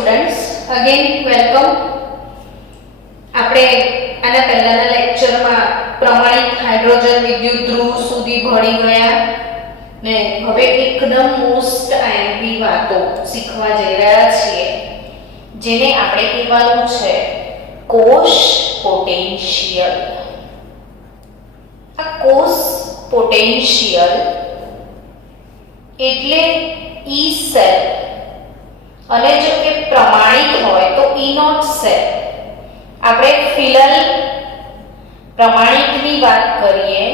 Students, again welcome. આપણે આના પહેલાના લેક્ચરમાં પ્રમાણિત હાઇડ્રોજન વિદ્યુત ધ્રુવ સુધી ભણી ગયા ને હવે એકદમ મોસ્ટ આઈએમપી વાતો શીખવા જઈ રહ્યા છીએ, જેને આપણે કહેવાનું છે કોષ પોટેન્શિયલ. આ કોષ પોટેન્શિયલ એટલે ઈ સેલ, અને જો કે પ્રમાણિત હોય તો ઈ નોટ સેલ. આપણે ફિલહાલ પ્રમાણિતની વાત કરીએ,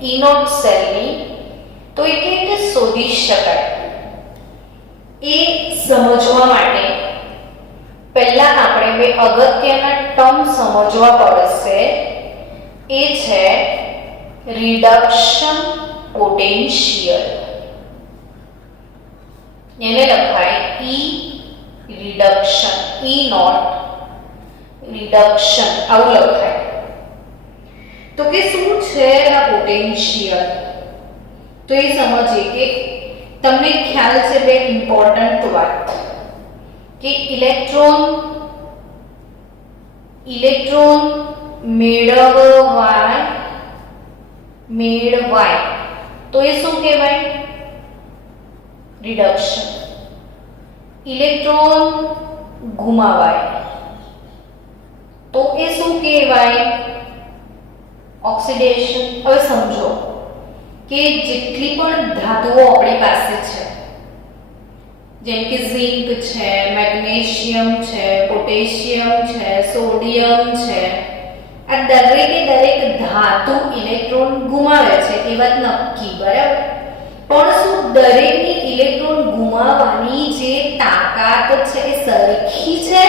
ઈ નોટ સેલની, તો એ કેવી રીતે શોધી શકાય એ સમજવા માટે પહેલા આપણે બે અગત્યના ટર્મ સમજવા પડશે. એ છે રિડક્શન પોટેન્શિયલ. એને લખાય ઈ રિડક્શન, ઈ નોટ રિડક્શન, આવું લખાય. તો કે શું છે આ પોટેન્શિયલ, તો એ સમજીએ કે તમને ખ્યાલ છે બે ઇમ્પોર્ટન્ટ વાત કે ઇલેક્ટ્રોન મેળવાય તો એ શું કહેવાય? રિડક્શન. ઇલેક્ટ્રોન ગુમાવાય તો એ શું કહેવાય? ઓક્સિડેશન. હવે સમજો કે જેટલી પણ ધાતુઓ આપણી પાસે છે, જેમ કે ઝિંક છે, મેગ્નેશિયમ છે, પોટેશિયમ છે, સોડિયમ છે, આ દરેકે દરેક ધાતુ ઇલેક્ટ્રોન ગુમાવે છે એ વાત નક્કી, બરાબર? પણ શું દરેકની ઇલેક્ટ્રોન ગુમાવવાની જે તાકાત છે એ સરખી છે?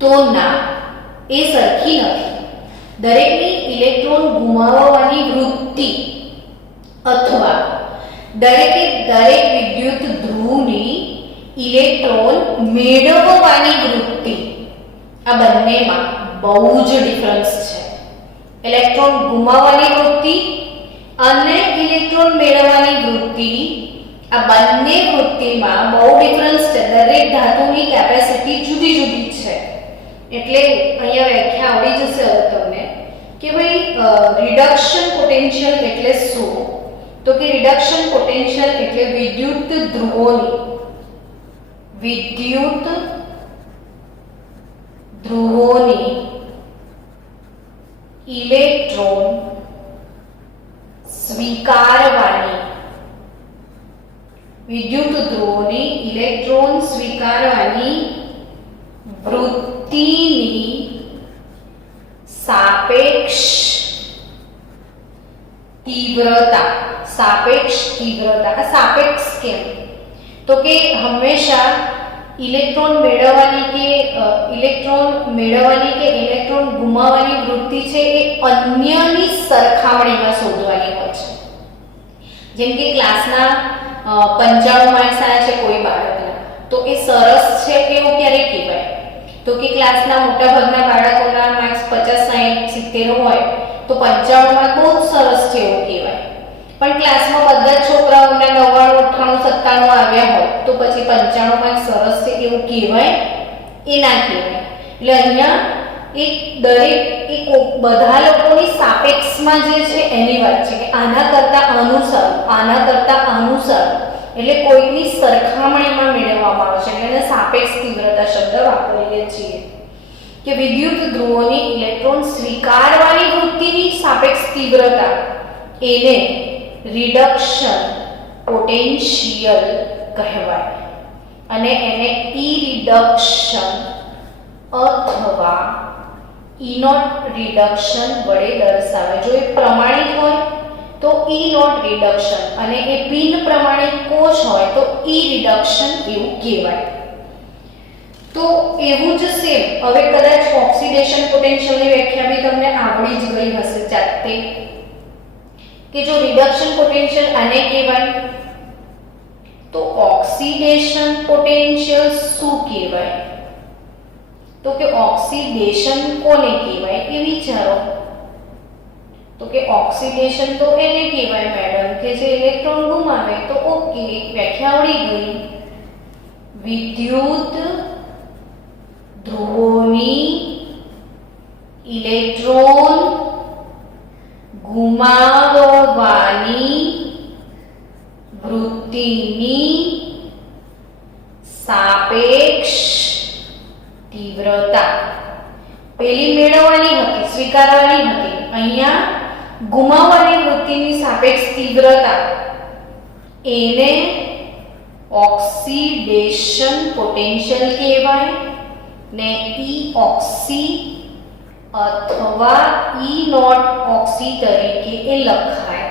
તો ના, એ સરખી નથી. દરેકની ઇલેક્ટ્રોન ગુમાવવાની વૃત્તિ અથવા દરેકે દરેક વિદ્યુત ધ્રુવની ઇલેક્ટ્રોન મેળવવાની વૃત્તિ, આ બંનેમાં બહુ જ ડિફરન્સ છે. ઇલેક્ટ્રોન ગુમાવવાની વૃત્તિ અને ઇલેક્ટ્રોન મેળવવાની વૃત્તિ, આ બંને વૃત્તિમાં બહુ ડિફરન્સ છે. દરેક ધાતુની કેપેસિટી જુદી જુદી છે. એટલે અહીંયા વ્યાખ્યા આવડી જશે હવે તમને કે ભાઈ રિડક્શન પોટેન્શિયલ એટલે શું? તો કે રિડક્શન પોટેન્શિયલ એટલે વિદ્યુત ધ્રુવોની ઇલેક્ટ્રોન સ્વીકારવાની વૃત્તિની સાપેક્ષ તીવ્રતા. સાપેક્ષ કેમ? તો કે હંમેશા ઇલેક્ટ્રોન મેળવવાની કે ઇલેક્ટ્રોન ગુમાવવાની વૃત્તિ છે એ અન્યની સરખામણીમાં શોધવાની હોય છે. જેમ કે ક્લાસના 95 માર્ક્સ આવ્યા છે કોઈ બાળકના, તો એ સરસ છે એવું ક્યારે કહેવાય? તો કે ક્લાસના મોટા ભાગના બાળકોના માર્ક્સ 50, 60, 70 હોય તો 95 માર્ક બહુ સરસ છે એવું કહેવાય. પણ ક્લાસમાં બધા જ છોકરાઓના 99, 98, 97 આવ્યા હોય તો પછી 95 માર્ક સરસ છે એવું કહેવાય? એ ના કહેવાય. એટલે અહીંયા બધા લોકોની સાપેક્ષમાં જે છે એની વાત છે કે આના કરતા અનુસાર, એટલે કોઈની સરખામણીમાં મેળવવામાં આવે છે. એટલે એને સાપેક્ષ તીવ્રતા શબ્દ વાપરીએ છીએ કે વિદ્યુત ધ્રુવોની ઇલેક્ટ્રોન સ્વીકારવાની વૃત્તિની સાપેક્ષ તીવ્રતા, એને રિડક્શન પોટેન્શિયલ કહેવાય. અને એને ઈ રિડક્શન અથવા ઈ નોટ રિડક્શન વડે દર્શાવે. જો એ પ્રમાણિત હોય તો ઈ નોટ રિડક્શન, અને એ બિન પ્રમાણિત કોષ હોય તો ઈ રિડક્શન એવું કહેવાય. તો એવું જ સેમ હવે કદાચ ઓક્સિડેશન પોટેન્શિયલની વ્યાખ્યા બી તમને આવડી જ ગઈ હશે જાતે કે જો રિડક્શન પોટેન્શિયલ આને કહેવાય તો ઓક્સિડેશન પોટેન્શિયલ શું કહેવાય? તો કે ઓક્સિડેશન કોને કહેવાય એ વિચારો. તો કે ઓક્સિડેશન તો એને કહેવાય મેડમ કે જે ઇલેક્ટ્રોન ગુમાવે. તો ઓકે, વ્યાખ્યા આવડી ગઈ. વિદ્યુત ધ્રુવોની ઇલેક્ટ્રોન ગુમાવવાની વૃત્તિની સાપેક્ષ તીવ્રતા પેલી મેળવવાની હતી, સ્વીકારવાની હતી, અહીંયા ગુમાવવાની વૃત્તિની સાપેક્ષ તીવ્રતા એને ઓક્સિડેશન પોટેન્શિયલ કહેવાય ને ઈ ઓક્સી અથવા ઈ નોટ ઓક્સી તરીકે એ લખાય.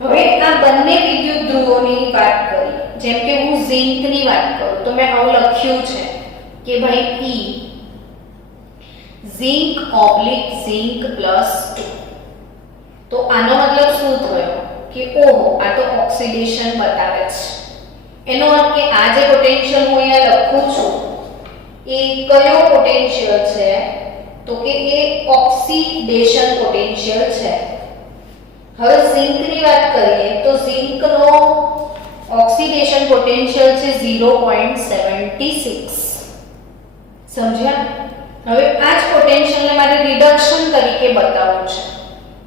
હવે આ બંને વિદ્યુત ધ્રુવોની વાત કરી, જેમ કે હું ઝિંકની વાત કરું તો મેં આવું લખ્યું છે કે ભાઈ ઈ ઝિંક ઓબ્લિક ઝિંક પ્લસ 2. તો આનો મતલબ શું થયો કે ઓહો આ તો ઓક્સિડેશન બતાવે છે. એનો અર્થ કે આ જે પોટેન્શિયલ હું અહીંયા લખું છું એ કયો પોટેન્શિયલ છે તો કે એ ઓક્સિડેશન પોટેન્શિયલ છે. હવે ઝિંકની વાત કરીએ તો ઝિંકનો ઓક્સિડેશન પોટેન્શિયલ છે 0.76. સમજ્યા? હવે આ જ પોટેન્શિયલને મારે રિડક્શન તરીકે બતાવવું છે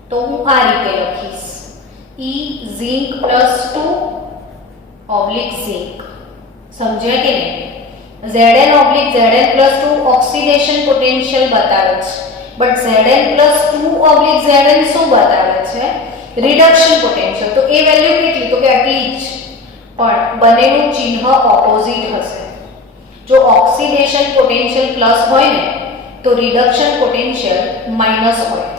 તો હું આ રીતે લખીશ E ઝિંક +2 ઓબ્લિક ઝિંક. સમજ્યા કે નહીં? Zn oblique Zn+2 oxidation potential બતાવે છે, બટ Zn+2 ઓબ્લિક Zn શું બતાવે છે? Reduction potential. તો એ વેલ્યુ કેટલી? તો કે આટલી જ, પણ બંનેનું ચિહ્ન ઓપોઝિટ હશે. જો ઓક્સિડેશન પોટેન્શિયલ પ્લસ હોય ને તો રિડક્શન પોટેન્શિયલ માઈનસ હોય,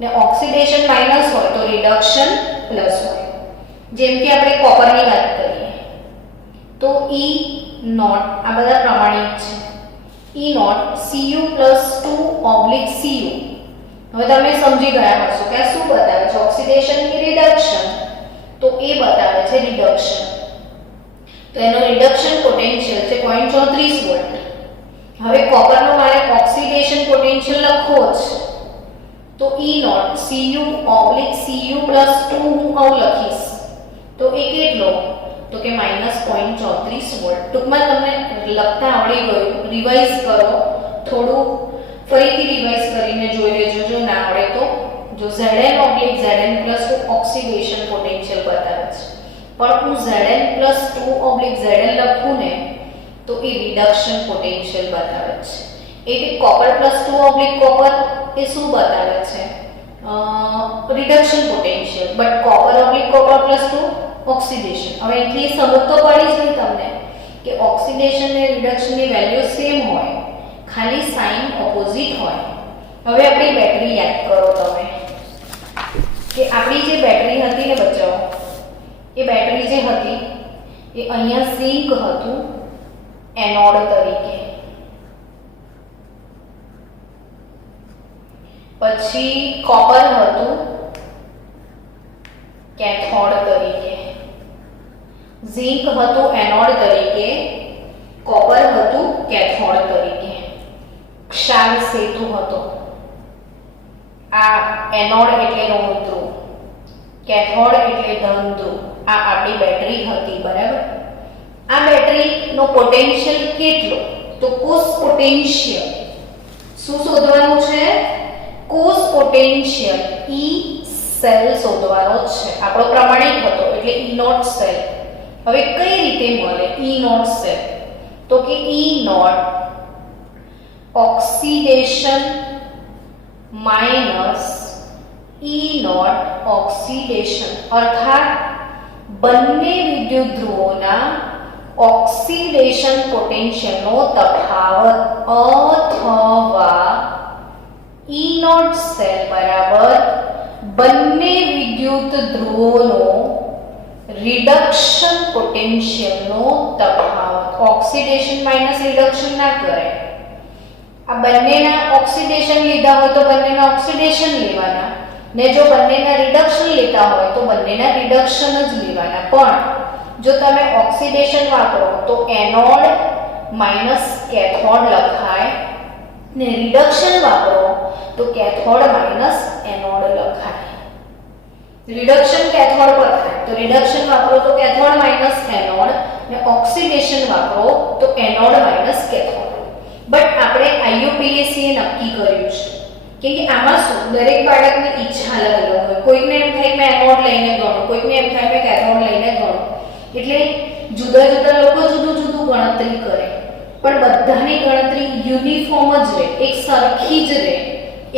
ને ઓક્સિડેશન માઈનસ હોય તો રિડક્શન પ્લસ હોય. જેમ કે આપણે કોપરની વાત કરીએ તો E નોટ આ બધા પ્રમાણિત છે. E naught Cu+2 oblique Cu. હવે તમે સમજી ગયા હશો કે આ શું બતાવે છે, ઓક્સિડેશન કે રિડક્શન? તો એ બતાવે છે રિડક્શન. તો એનો રિડક્શન પોટેન્શિયલ છે 0.34 વોલ્ટ. હવે કોપરનો મારે ઓક્સિડેશન પોટેન્શિયલ લખવો છે તો E not Cu oblique Cu+2 હું આવું લખીશ તો એ કેટલો? તો કે -0.34 વોલ્ટ. ટૂંકમાં તમને લખતા આવડી ગયું. રિવાઇઝ કરો, થોડું ફરીથી રિવાઇઝ કરીને જોઈ લેજો જો ના આવડે તો. જો Zn oblique Zn+2 oxidation potential બતાવે છે, પણ હું Zn+2 ઓબ્લિક Zn લખું ને તો એ રિડક્શન પોટેન્શિયલ બતાવે છે. એટલે copper+2 ઓબ્લિક કોપર એ શું બતાવે છે? Reduction potential, but copper oblique copper+2 oxidation. હવે અહીંથી સમજ તો પડી જ નહીં તમને કે ઓક્સિડેશન અને રિડક્શનની વેલ્યુ સેમ હોય, ખાલી સાઇન ઓપોઝિટ હોય. હવે આપણી બેટરી યાદ કરો તમે કે આપણી જે બેટરી હતી ને બચાવો, એ બેટરી જે હતી એ અહીંયા ઝિંક હતું એનોડ તરીકે, પછી કોપર હતું કેથોડ તરીકે, ઝિંક હતું એનોડ તરીકે, કોપર હતું કેથોડ તરીકે, ક્ષાર સેતુ હતો. આ એનોડ એટલે ઋણ ધ્રુવ, કેથોડ એટલે ધન ધ્રુવ. આ આપણી બેટરી હતી, બરાબર? આ બેટરીનો પોટેન્શિયલ કેટલો? તો કોષ પોટેન્શિયલ શું શોધવાનું છે? કોષ પોટેન્શિયલ E સેલ શોધવાનો છે. આપણો પ્રમાણિત હતો એટલે E નોટ સેલ. હવે કઈ રીતે મળે E નોટ સેલ? તો કે E naught oxidation minus E naught oxidation, અર્થાત બંને વિદ્યુત ધ્રુવોના ઓક્સિડેશન પોટેન્શિયલનો તફાવત અથવા E નોટ સેલ બરાબર બંને વિદ્યુત ધ્રુવોનો રિડક્શન પોટેન્શિયલનો તફાવત. ઓક્સિડેશન માઈનસ રિડક્શન ના કરે. આ બંનેના ઓક્સિડેશન લીધા હોય તો બંનેના ઓક્સિડેશન લેવાના, ને જો બંનેના રિડક્શન લેતા હોય તો બંનેના રિડક્શન જ લેવાના. પણ જો તમે ઓક્સિડેશન વાપરો તો એનોડ માઈનસ કેથોડ લખાય, ને રિડક્શન વાપરો તો કેથોડ માઈનસ એનોડ લખાય. રિડક્શન કેથોડ પર થાય તો રિડક્શન વાપરો તો કેથોડ માઈનસ એનોડ, ને ઓક્સિડેશન વાપરો તો એનોડ માઈનસ કેથોડ. બટ આપણે IUPAC એ નક્કી કર્યું છે કે આમાં શું દરેક બાળકની ઈચ્છા અલગ અલગ હોય. કોઈકને એમ થાય મેં એનોડ લઈને ગણું, કોઈકને એમ થાય મેં કેથોડ લઈને ગણું. એટલે જુદા જુદા લોકો જુદું જુદું ગણતરી કરે, પણ બધાની ગણતરી યુનિફોર્મ જ રહે, એક સરખી જ રહે.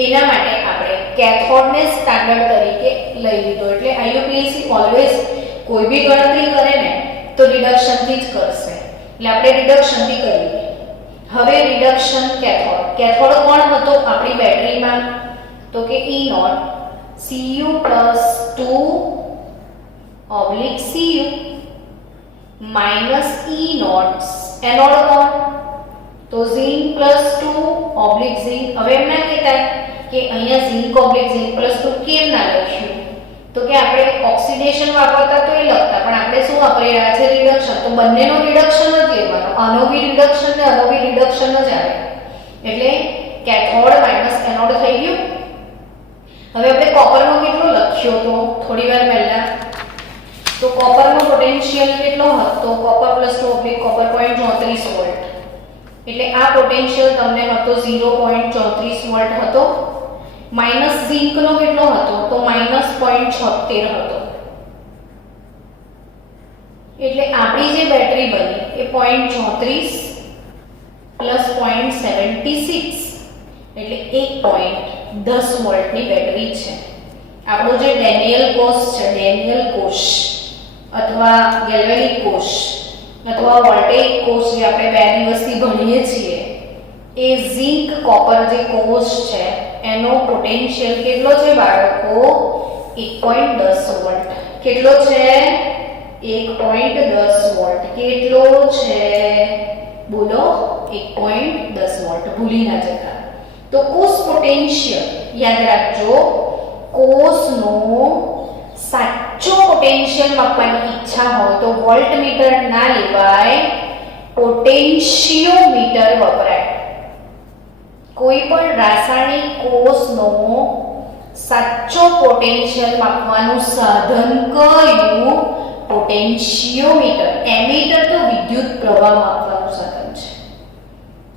એના માટે આપણે કેથોડને સ્ટાન્ડર્ડ તરીકે લઈ લીધો. એટલે IUPAC ઓલવેઝ કોઈ બી ગણતરી કરે ને તો રિડક્શનથી જ કરશે. એટલે આપણે રિડક્શનથી કરીએ. હવે રિડક્શન કેથોડ. કેથોડ કોણ હતો આપણી બેટરીમાં? તો કે E naught Cu+2 / Cu minus E naught anode કોણ? તો ઝિંક +2 / ઝિંક. હવે એમ ના કહેતા કે અહીંયા ઝિંક / ઝિંક +2 કેમ ના લખ્યું? તો કે આપણે ઓક્સિડેશન વાપરતા તો એ લખતા, પણ આપણે શું વાપરી રહ્યા છે? રિડક્શન. તો બંનેનો રિડક્શન જ લેવાનો. આનો બી રિડક્શન ને આનો બી રિડક્શન જ આવે. એટલે કેથોડ માઈનસ એનોડ થઈ ગયું. હવે આપણે કોપરનો કેટલો લખ્યો તો થોડી વાર પહેલા? તો કોપરનો પોટેન્શિયલ કેટલો હતો? Copper +2 / copper 0.34 volt. એટલે આ પોટેન્શિયલ તમને હતો 0.34 વોલ્ટ હતો. માઈનસ ઝિંકનો કેટલો હતો? તો -0.76 હતો. એટલે આપણી જે બેટરી બની એ 0.34 + 0.76 એટલે 1.10 વોલ્ટની બેટરી છે. આપણો જે ડેનિયલ કોષ છે, ડેનિયલ કોષ અથવા ગેલ્વેનિક કોષ અથવા વોલ્ટેઇક કોષ જે આપણે 2 દિવસથી ભણીએ છીએ, એ ઝિંક કોપર જે કોષ છે એનો પોટેન્શિયલ કેટલો છે બાળકો? 1.10 વોલ્ટ. કેટલો છે? 1.10 વોલ્ટ. કેટલો છે? બોલો. 1.10 વોલ્ટ. ભૂલી ના જતા. તો કોષ પોટેન્શિયલ યાદ રાખજો. કોષનો સાચો પોટેન્શિયલ માપવાની ઈચ્છા હોય તો વોલ્ટમીટર ના લેવાય, પોટેન્શિયોમીટર વપરાય. કોઈ પણ રાસાયણિક કોષનો સાચો પોટેન્શિયલ માપવાનું સાધન કયું? પોટેન્શિયોમીટર. એમીટર તો વિદ્યુત પ્રવાહ માપવાનું સાધન છે.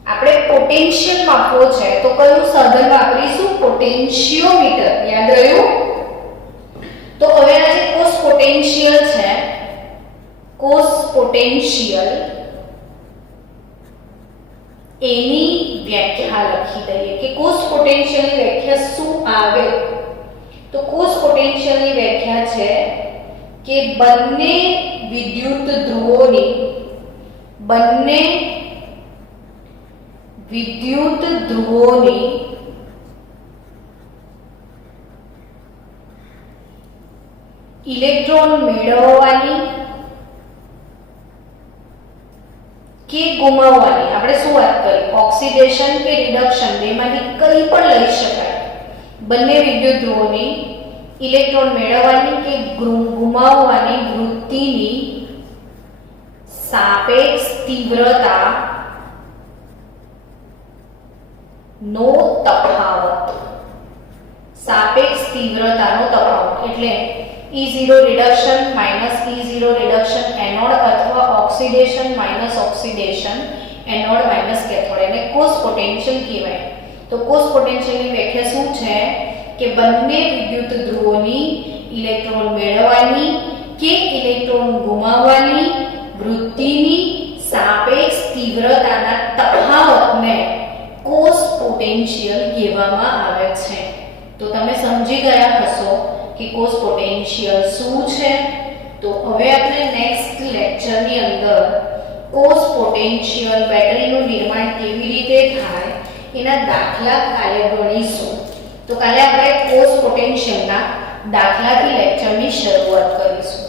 આપણે પોટેન્શિયલ માપવો છે તો કયું સાધન વાપરીશું? પોટેન્શિયોમીટર. યાદ રહ્યું? તો હવે આ જે કોષ પોટેન્શિયલ છે, કોષ પોટેન્શિયલ એની વ્યાખ્યા લખી દઈએ કે કોષ પોટેન્શિયલની વ્યાખ્યા શું આવે? તો કોષ પોટેન્શિયલની વ્યાખ્યા છે કે બંને વિદ્યુત ધ્રુવોની ઇલેક્ટ્રોન મેળવવાની કે ગુમાવવાની, આપણે શું વાત કરી? ઓક્સિડેશન કે રિડક્શન, બેમાંથી કંઈ પણ લઈ શકાય. બંને વિદ્યુત ધ્રુવોની ઇલેક્ટ્રોન મેળવવાની કે ગુમાવવાની વૃત્તિની સાપેક્ષ તીવ્રતા નો તફાવત. સાપેક્ષ તીવ્રતાનો તફાવત એટલે E0 reduction minus E0 reduction anode અથવા oxidation minus oxidation anode minus cathode. એને કોષ પોટેન્શિયલ કહેવાય. તો કોષ પોટેન્શિયલની વ્યાખ્યા શું છે? કે બંને વિદ્યુત ધ્રુવોની ઇલેક્ટ્રોન મેળવવાની કે ઇલેક્ટ્રોન ગુમાવવાની વૃત્તિની સાપેક્ષ તીવ્રતાના તફાવતને કોષ પોટેન્શિયલ કહેવામાં આવે છે. તો તમે સમજી ગયા હશો કે કોષ પોટેન્શિયલ શું છે. તો હવે આપણે નેક્સ્ટ લેક્ચરની અંદર કોષ પોટેન્શિયલ બેટરીનું નિર્માણ કેવી રીતે થાય એના દાખલા કાલે ગણીશું. તો કાલે આપણે કોષ પોટેન્શિયલના દાખલાથી લેક્ચરની શરૂઆત કરીશું.